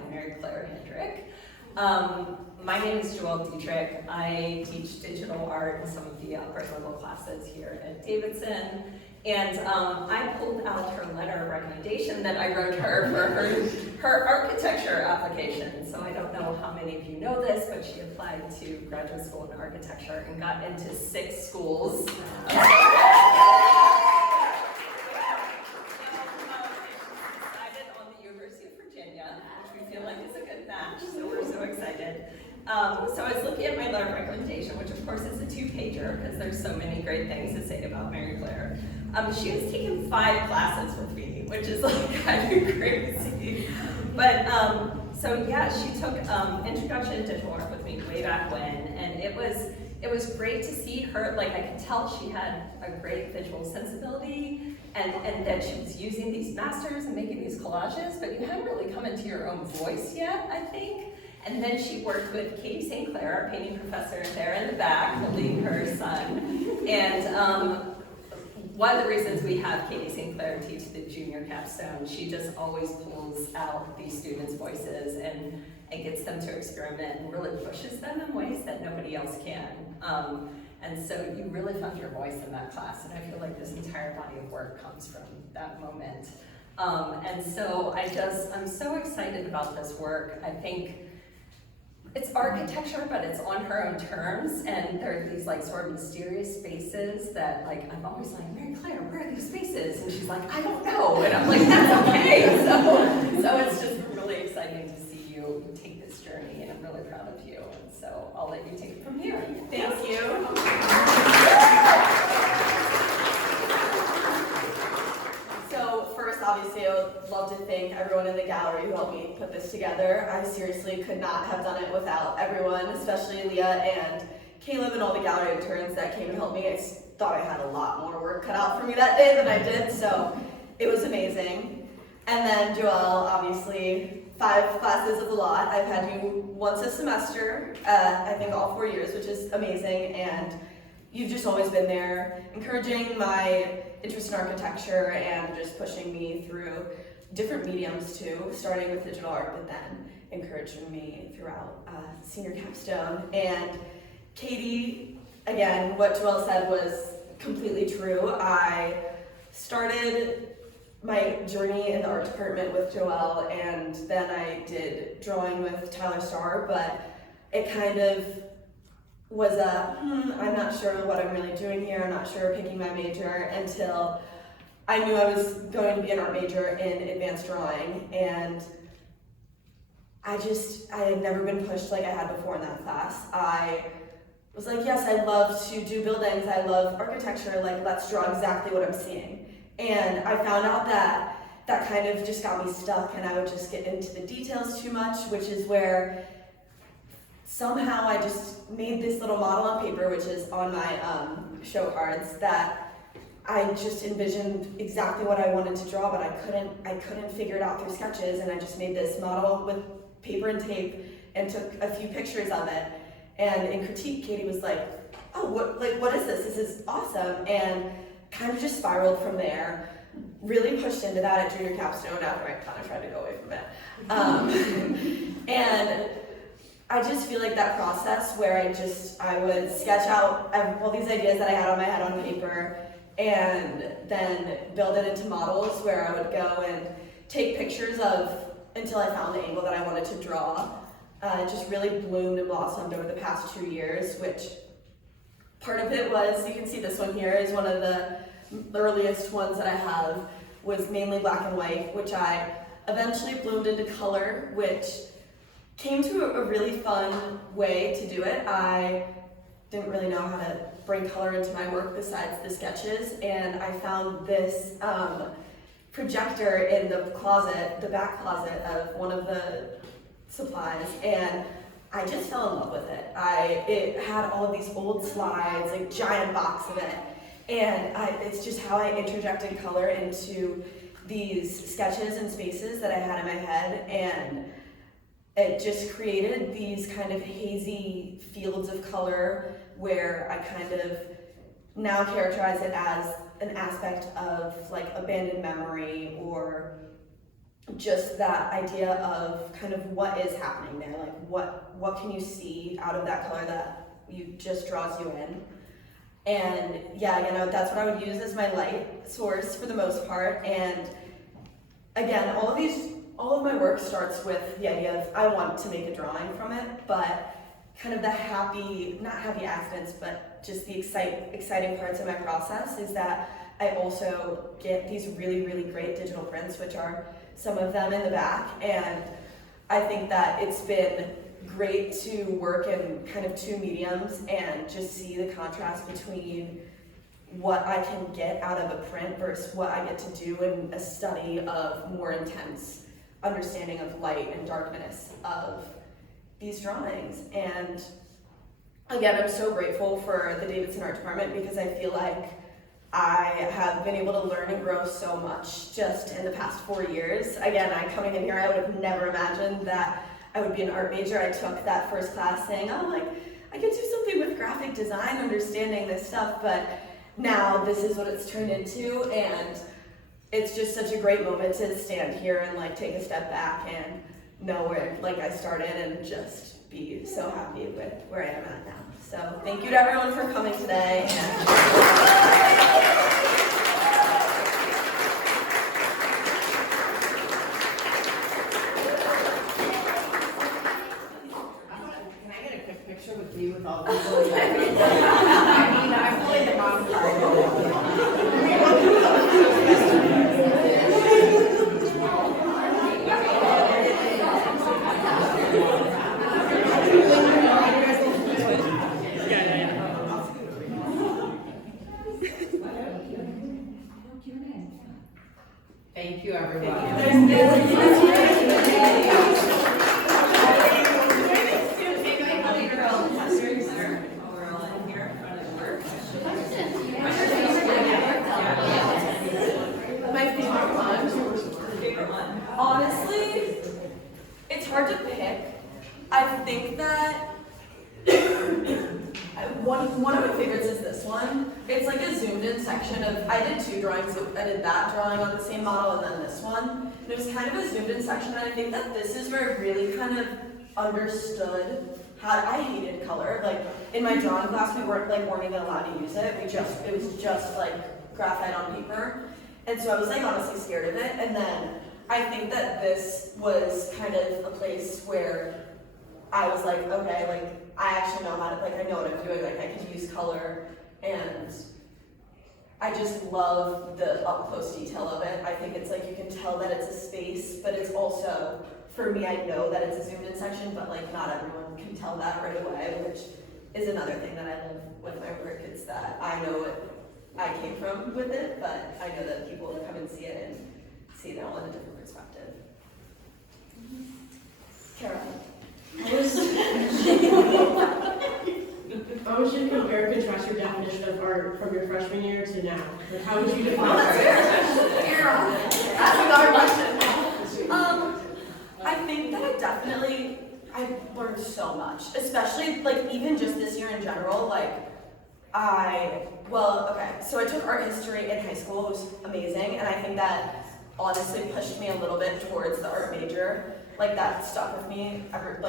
by Mary Claire Hendrick. My name is Joelle Dietrich. I teach digital art in some of the upper level classes here at Davidson. And I pulled out her letter of recommendation that I wrote her for her architecture application. So I don't know how many of you know this, but she applied to graduate school in architecture and got into 6 schools. So we're so excited. So I was looking at my letter of recommendation, which of course is a 2-pager because there's so many great things to say about Mary Claire. She has taken 5 classes with me, which is like kind of crazy. But so yeah, she took Introduction to Digital Art with me way back when, and it was great to see her. Like I could tell she had a great visual sensibility, and that she was using these masters and making these collages, but you hadn't really come into your own voice yet, I think. And then she worked with Katie St. Clair, our painting professor there in the back, holding her son. And one of the reasons we have Katie St. Clair teach the junior capstone, she just always pulls out these students' voices and gets them to experiment and really pushes them in ways that nobody else can. And so you really found your voice in that class, and I feel like this entire body of work comes from that moment. And so I'm so excited about this work. I think it's architecture, but it's on her own terms, and there are these like sort of mysterious spaces that like, I'm always like, Mary Claire, where are these spaces? And she's like, I don't know, and I'm like, that's okay. So it's just really exciting to see you take this journey, and I'm really proud of you. And so I'll let you take it from here. Thank you. So first, obviously, I would love to thank everyone in the gallery who helped me put this together. I seriously could not have done it without everyone, especially Leah and Caleb and all the gallery interns that came and helped me. I thought I had a lot more work cut out for me that day than I did, so it was amazing. And then Joelle, obviously, 5 classes of the lot. I've had you once a semester, I think all 4 years, which is amazing, and you've just always been there, encouraging my interest in architecture and just pushing me through different mediums too, starting with digital art, but then encouraging me throughout senior capstone. And Katie, again, what Joelle said was completely true. I started my journey in the art department with Joelle, and then I did drawing with Tyler Starr, but it kind of was I'm not sure what I'm really doing here, I'm not sure picking my major, until I knew I was going to be an art major in advanced drawing, and I had never been pushed like I had before in that class. I was like, yes, I love to do buildings, I love architecture, like let's draw exactly what I'm seeing. And I found out that kind of just got me stuck, and I would just get into the details too much, which is where somehow I just made this little model on paper, which is on my show cards, that I just envisioned exactly what I wanted to draw, but I couldn't figure it out through sketches, and I just made this model with paper and tape and took a few pictures of it. And in critique, Katie was like, oh, what is this? This is awesome. And kind of just spiraled from there, really pushed into that at junior capstone after I kind of tried to go away from it. And I just feel like that process where I would sketch out all these ideas that I had on my head on paper, and then build it into models where I would go and take pictures of until I found the angle that I wanted to draw. It just really bloomed and blossomed over the past 2 years, which part of it was, you can see this one here is one of the earliest ones that I have, was mainly black and white, which I eventually bloomed into color, which came to a really fun way to do it. I didn't really know how to bring color into my work besides the sketches, and I found this projector in the closet, the back closet of one of the supplies, and I just fell in love with it. It had all of these old slides, like giant box of it, and it's just how I interjected color into these sketches and spaces that I had in my head, and it just created these kind of hazy fields of color where I kind of now characterize it as an aspect of like abandoned memory or just that idea of kind of what is happening there, like what can you see out of that color that you just draws you in. And yeah, that's what I would use as my light source for the most part. And again, all of my work starts with the idea of I want to make a drawing from it, but kind of the not happy accidents, but just the exciting parts of my process is that I also get these really, really great digital prints, which are some of them in the back. And I think that it's been great to work in kind of two mediums and just see the contrast between what I can get out of a print versus what I get to do in a study of more intense understanding of light and darkness of these drawings. And again, I'm so grateful for the Davidson Art Department because I feel like I have been able to learn and grow so much just in the past 4 years. Again, coming in here, I would have never imagined that I would be an art major. I took that first class saying, I could do something with graphic design, understanding this stuff, but now this is what it's turned into, and it's just such a great moment to stand here and take a step back and know where I started and just be so happy with where I am at now. So thank you to everyone for coming today. With you with all these I'm pulling the mom card. Thank you, everyone. Honestly, it's hard to pick. I think that one of my favorites is this one. It's like a zoomed in section of, I did two drawings. I did that drawing on the same model and then this one. And it was kind of a zoomed in section, and I think that this is where I really kind of understood how I hated color. In my drawing class, we weren't even allowed to use it. It was just graphite on paper. And so I was honestly scared of it. And then I think that this was kind of a place where I was okay, I actually know how to, I know what I'm doing, I can use color, and I just love the up-close detail of it. I think it's you can tell that it's a space, but it's also, for me, I know that it's a zoomed in section, but not everyone can tell that right away, which is another thing that I love with my work. It's that I know what I came from with it, but I know that people come and see it and see it all in a different perspective. Kara. How would you compare and contrast your definition of art from your freshman year to now? How would you define art? That's another question. I think that I learned so much, especially even just this year in general. So I took art history in high school. It was amazing, and I think that honestly pushed me a little bit towards the art major. That stuck with me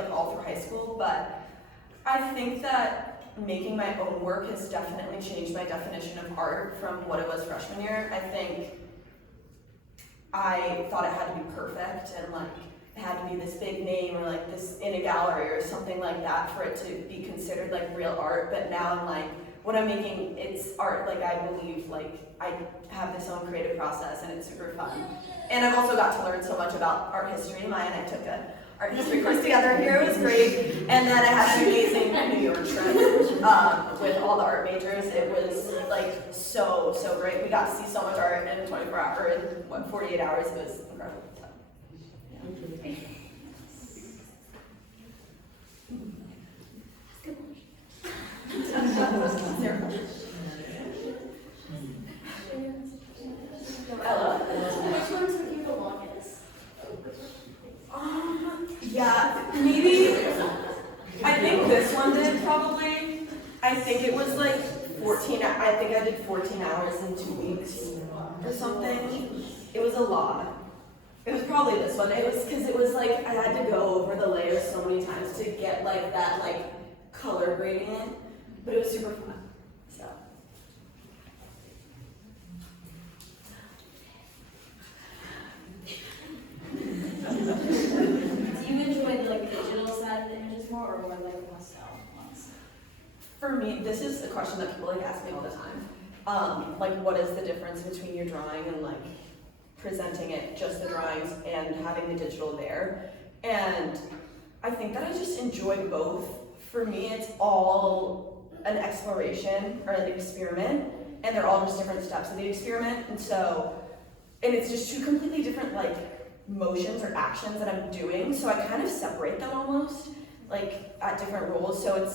all through high school. But I think that making my own work has definitely changed my definition of art from what it was freshman year. I think I thought it had to be perfect and it had to be this big name or this in a gallery or something like that for it to be considered real art. But now I'm when I'm making, it's art. I believe I have this own creative process and it's super fun. And I've also got to learn so much about art history. Maya and I took an art history course together here. It was great. And then I had an amazing New York trip with all the art majors. It was so great. We got to see so much art in 24 hours, in 48 hours. It was incredible. So, yeah. Ella? Which one took you the longest? Yeah, maybe. I think this one did probably. I think it was 14. I think I did 14 hours in 2 weeks or something. It was a lot. It was probably this one. It was because it was like I had to go over the layers so many times to get like that like color gradient, but it was super fun. So. Do you enjoy the like digital side of the images more or more like pastel ones? For me, this is a question that people like ask me all the time. Like, what is the difference between your drawing and like presenting it, just the drawings, and having the digital there? And I think that I just enjoy both. For me, it's all an exploration or an experiment, and they're all just different steps of the experiment. And it's just two completely different like motions or actions that I'm doing. So I kind of separate them almost, like at different roles. So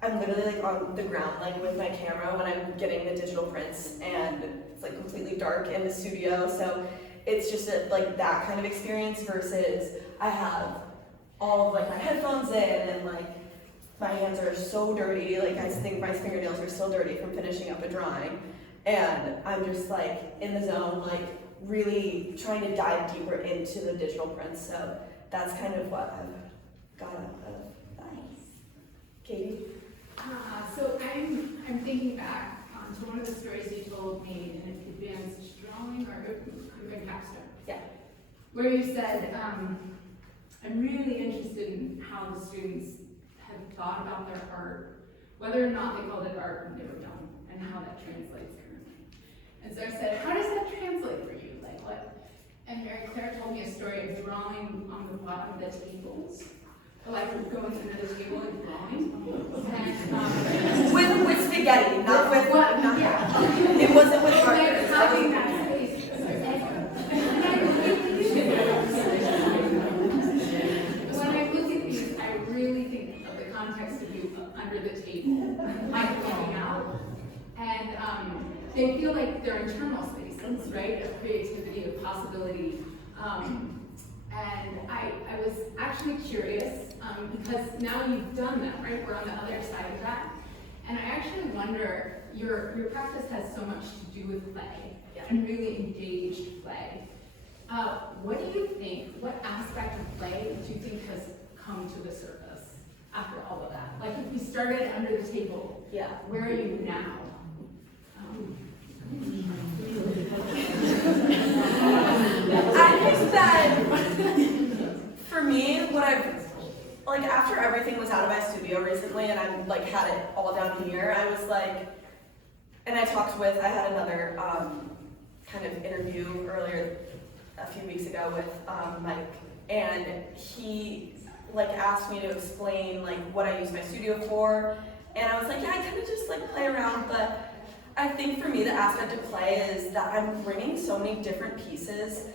I'm literally like on the ground, like with my camera when I'm getting the digital prints, and it's like completely dark in the studio. So it's just like that kind of experience versus I have all of like my headphones in and like my hands are so dirty. Like I think my fingernails are still dirty from finishing up a drawing, and I'm just like in the zone, like really trying to dive deeper into the digital prints. So that's kind of what I've got out of that. Katie? So I'm thinking back to one of the stories you told me in advanced drawing or in capstone. Yeah. Where you said, I'm really interested in how the students have thought about their art, whether or not they called it art when they were young, and how that translates currently. And so I said, how does that translate for you? Like what? And Mary Claire told me a story of drawing on the bottom of the tables. Like going under the table and drawing. And, With spaghetti, not with what? not, Yeah. It wasn't with Like markers. having that space. When I look at these, I really think of the context of you under the table, like going out. And they feel like they're internal spaces, right? Of creativity, of possibility. And I was actually curious, because now you've done that, right? We're on the other side of that. And I actually wonder, your practice has so much to do with play, and really engaged play. What do you think, what aspect of play do you think has come to the surface after all of that? Like if we started under the table, Yeah. where are you now? I think that for me, what I've like after everything was out of my studio recently and I like had it all down here, I was like, and I had another kind of interview earlier a few weeks ago with Mike, and he like asked me to explain like what I use my studio for, and I was like, yeah, I kind of just like play around, but I think for me the aspect of play is that I'm bringing so many different pieces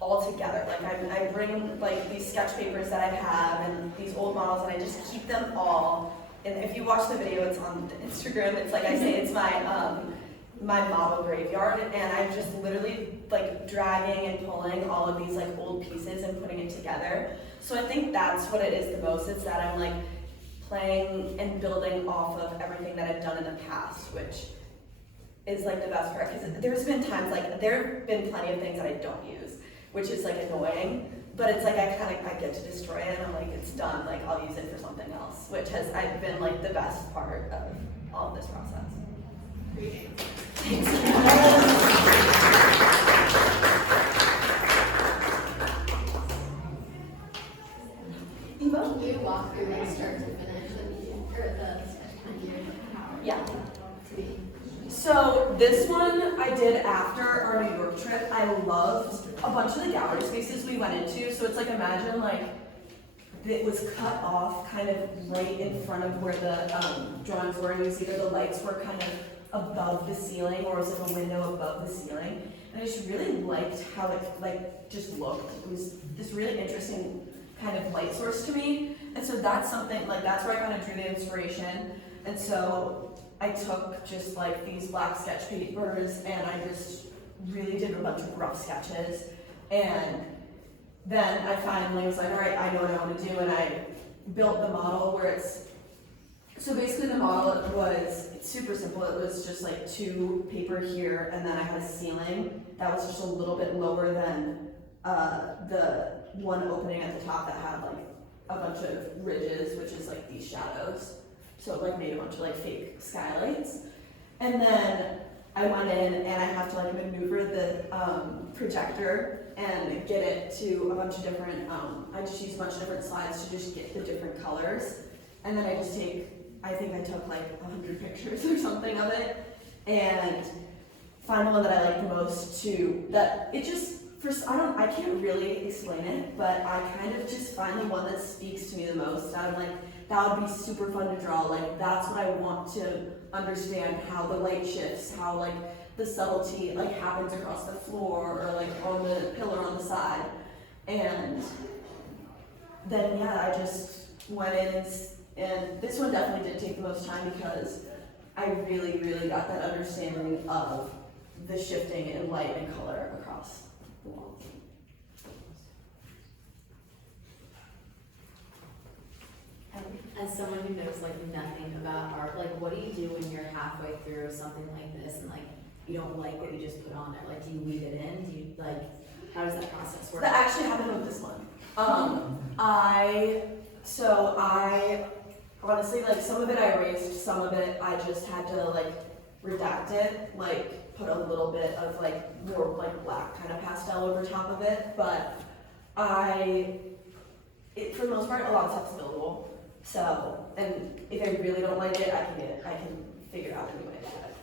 all together. Like I bring like these sketch papers that I have and these old models, and I just keep them all. And if you watch the video, it's on Instagram. It's like I say, it's my model graveyard, and I'm just literally like dragging and pulling all of these like old pieces and putting it together. So I think that's what it is the most. It's that I'm like playing and building off of everything that I've done in the past, which is like the best part, because there's been times like there have been plenty of things that I don't use, which is like annoying, but it's like I get to destroy it and I'm like, it's done, like I'll use it for something else, which has been like the best part of all of this process. Great. Can you walk through that start to finish, or the sketch Yeah. to me? So this one I did after our New York trip. I loved a bunch of the gallery spaces we went into. So it's like, imagine like it was cut off kind of right in front of where the drawings were, and you see that the lights were kind of above the ceiling, or it was like a window above the ceiling. And I just really liked how it like just looked. It was this really interesting kind of light source to me. And so that's something, like that's where I kind of drew the inspiration. And so I took just like these black sketch papers and I just really did a bunch of rough sketches. And then I finally was like, all right, I know what I want to do. And I built the model where so basically the model it's super simple. It was just like two paper here, and then I had a ceiling that was just a little bit lower than the one opening at the top that had like a bunch of ridges, which is like these shadows. So it like made a bunch of like fake skylights. And then I went in and I have to like maneuver the projector and get it to a bunch of different, I just use a bunch of different slides to just get the different colors. And then I just I think I took like 100 pictures or something of it and find the one that I like the most that it just, I can't really explain it, but I kind of just find the one that speaks to me the most. I'm like, that would be super fun to draw. Like, that's what I want to understand, how the light shifts, how like the subtlety like happens across the floor or like on the pillar on the side. And then yeah, I just went in and this one definitely did take the most time because I really, really got that understanding of the shifting in light and color across the wall. As someone who knows like nothing about art, like what do you do when you're halfway through something like this and like you don't like what you just put on it? Like, do you leave it in? Do you like, how does that process work? That actually happened with this one. I honestly, like some of it I erased, some of it I just had to like redact it, like put a little bit of like more like black kind of pastel over top of it, but for the most part, a lot of stuff's buildable. So, and if I really don't like it, I can figure out a new way to do it.